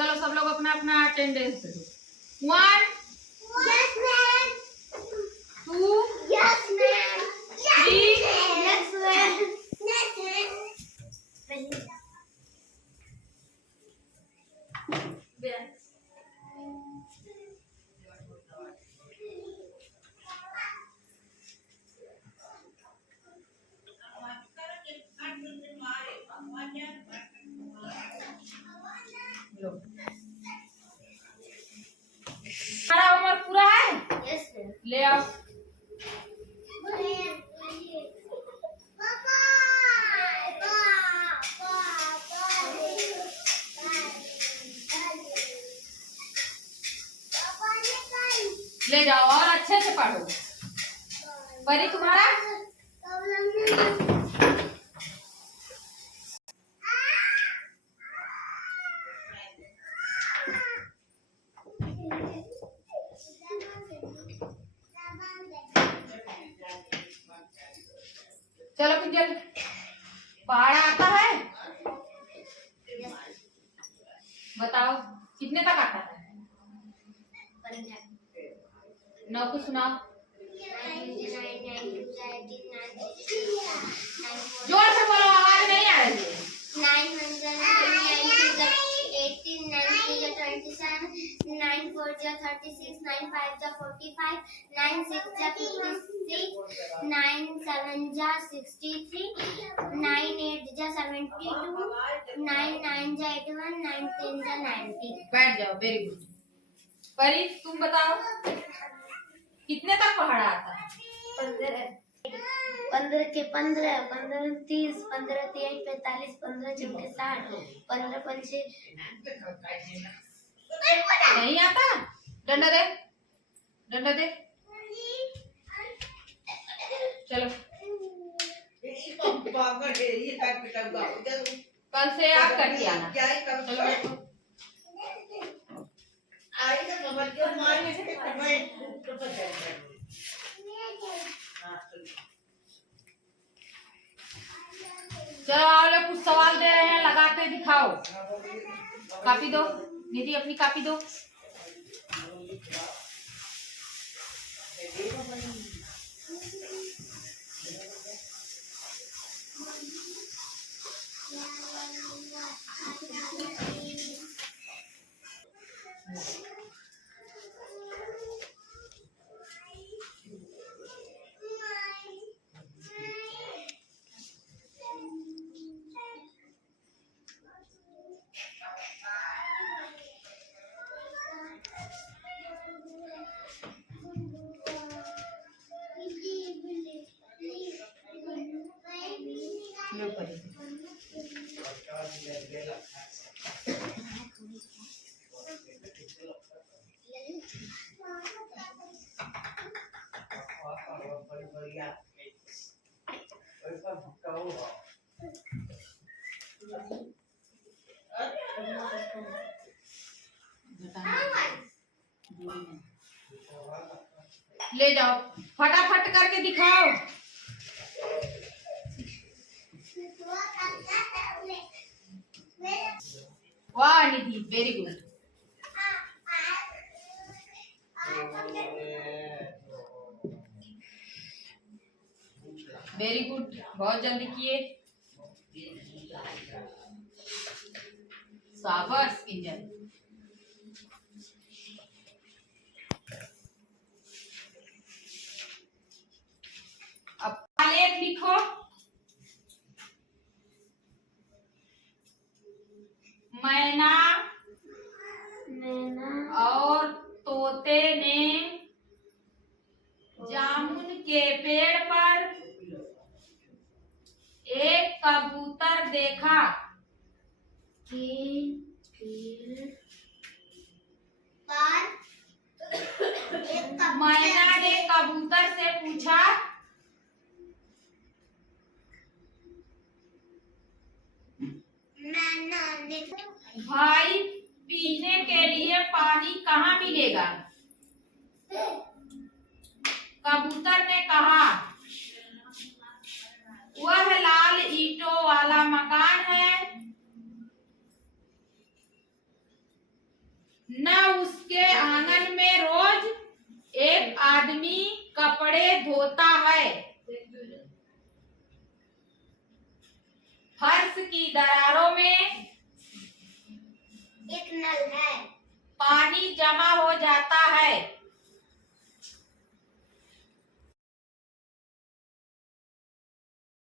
चलो सब लोग अपना अपना अटेंडेंस दो। 1 Yes, ma'am. 2 Yes, ma'am. 3 Yes, ma'am. Yes, ma'am. हमारा होमवर्क पूरा है? Yes, ma'am. ले आओ। ले जाओ और अच्छे से पढ़ो। परी तुम्हारा? चलो पिंजल, पहाड़ आता है? बताओ कितने तक आता है? 9 को सुनाओ। जोर से बोलो, आवाज नहीं आ रही है। 9 4 36, 9 5 45, 9 6 56, 9 7 63, 9 8 72, 9 9 81, 9 10 90। बैठ जाओ, वेरी गुड। परी तुम बताओ कितने तक पहाड़ा आता है? 15 के 15, 15 30, 15 3 45, 15 6 60, 15 5 नहीं आता? डंडा दे, डंडा दे। चलो कल से आप करके आना। चलो बैठो। चलो आओ लोग, कुछ सवाल दे रहे हैं, लगाते दिखाओ। कॉपी दो निधि, अपनी कॉपी दो। लो परी। ले जाओ, फटाफट करके दिखाओ। वाह निधि, वेरी गुड। वेरी गुड, बहुत जल्दी किए। शाबाश किंजल। अब लेख लिखो। मैना और तोते ने जामुन के पेड़ पर एक कबूतर देखा। मैना ने कबूतर से पूछा, भाई पीने के लिए पानी कहाँ मिलेगा? कबूतर ने कहा, वह लाल ईंटों वाला मकान है न उसके आंगन में रोज एक आदमी कपड़े धोता है। फर्श की दरारों में एक नल है। पानी जमा हो जाता है।